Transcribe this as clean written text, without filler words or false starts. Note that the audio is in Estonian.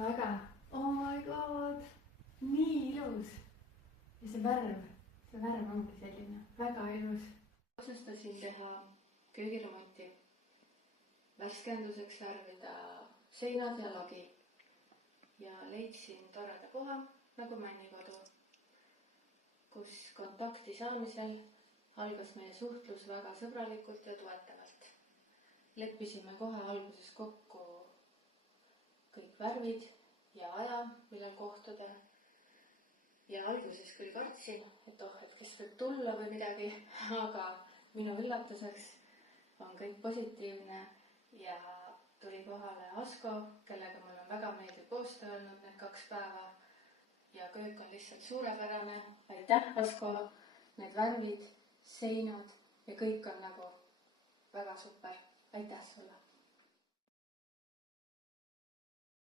kui äge. Oh my god, nii ilus. Ja see värv ongi selline väga ilus. Otsustasin teha köögiremonti. Värskenduseks värvida seinad ja lagi. Ja leidsin toreda koha nagu Männikodu, kus kontakti saamisel algas meie suhtlus väga sõbralikult ja toetavalt. Leppisime kohe alguses kokku kõik värvid ja aja, millal kohtuda. Ja alguses küll kartsin, et kes võib tulla või midagi, aga minu üllatuseks on kõik positiivne ja tuli kohale Asko, kellega mul on väga meeldiv koostöö olnud need 2 päeva ja köök on lihtsalt suurepärane. Aitäh, Asko! Need värvid, seinad ja kõik on nagu väga super. Aitäh sulle!